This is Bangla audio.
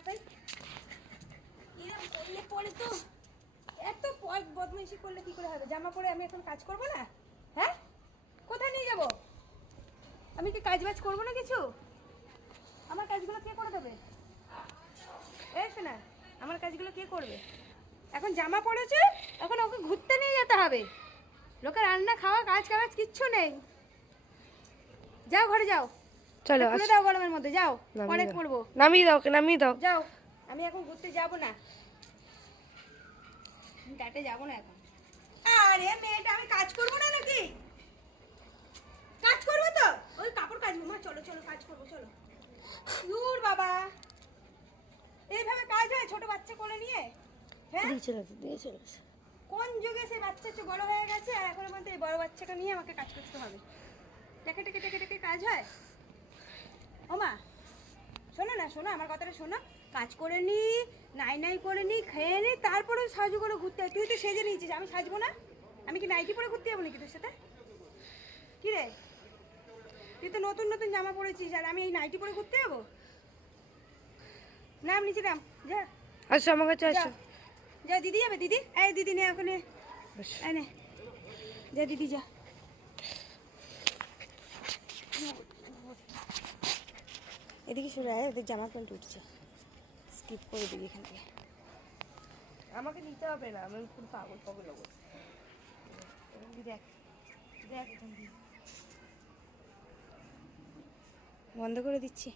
তাড়াতাড়ি এরকম করলে পরে তো এত বদমাইশি করলে কি করে হবে? জামা পরে আমি এখন কাজ করব না? হ্যাঁ, কোথায় নিয়ে যাব? আমি কি কাজ বাজ করবো না কিছু? আমার কাজগুলো কে করে দেবে? এই শোনা, আমার কাজগুলো কে করবে? এখন জামা পরেছে, এখন ওকে ঘুরতে নিয়ে যেতে হবে। লোকের রান্না খাওয়া কাজ কাজ কিচ্ছু নেই। যাও ঘরে যাও, চলো খুলে দাও গরমের মধ্যে, যাও পরে করবো। নামিয়ে দাও, নামিয়ে দাও। যাও, আমি এখন ঘুরতে যাব না, ডাটে যাব না এখন। আরে মেয়েটা, আমি কাজ করবো না নাকি? কাজ করবো তো, ওই কাপড় কাচবো। মা চলো চলো, কাজ করবো চলো। দূর বাবা, এইভাবে কাজ হয় ছোট বাচ্চা কোলে নিয়ে? হ্যাঁ, কোন যুগে সেই বাচ্চা একটু বড় হয়ে গেছে আর এখন পর্যন্ত এই বড় বাচ্চাকে নিয়ে আমাকে কাজ করতে হবে? টেকে টেকে টেকে টেকে কাজ হয়? ও মা শোনো না, শোনো আমার কথাটা শোনো। কাজ করে নি, নাই নাই করে নি, খেয়ে নি, তারপরে সাজু করে ঘুরতে হয়। তুই তো সেজে নিয়েছিস, আমি সাজবো না? আমি কি নাইটি পরে ঘুরতে যাবো নাকি তোর সাথে? কি রে, তুই তো নতুন নতুন জামা পরেছিস আর আমি এই নাইটি পরে ঘুরতে যাবো? নাম নিচে নাম, যা। আসো আমার কাছে আসো। যা, দিদি যাবে। দিদি, এই দিদি নে ওখানে, এই নে, যা দিদি যা। এদিকে সরে আয়, ওদের জামা প্যান্ট উঠছে, স্কিপ করে দিবি এখান থেকে। আমাকে নিতে হবে না, আমি পুরো পাগল পাগল হবো। দেখ দেখ, এখান দিয়ে বন্ধ করে দিচ্ছি।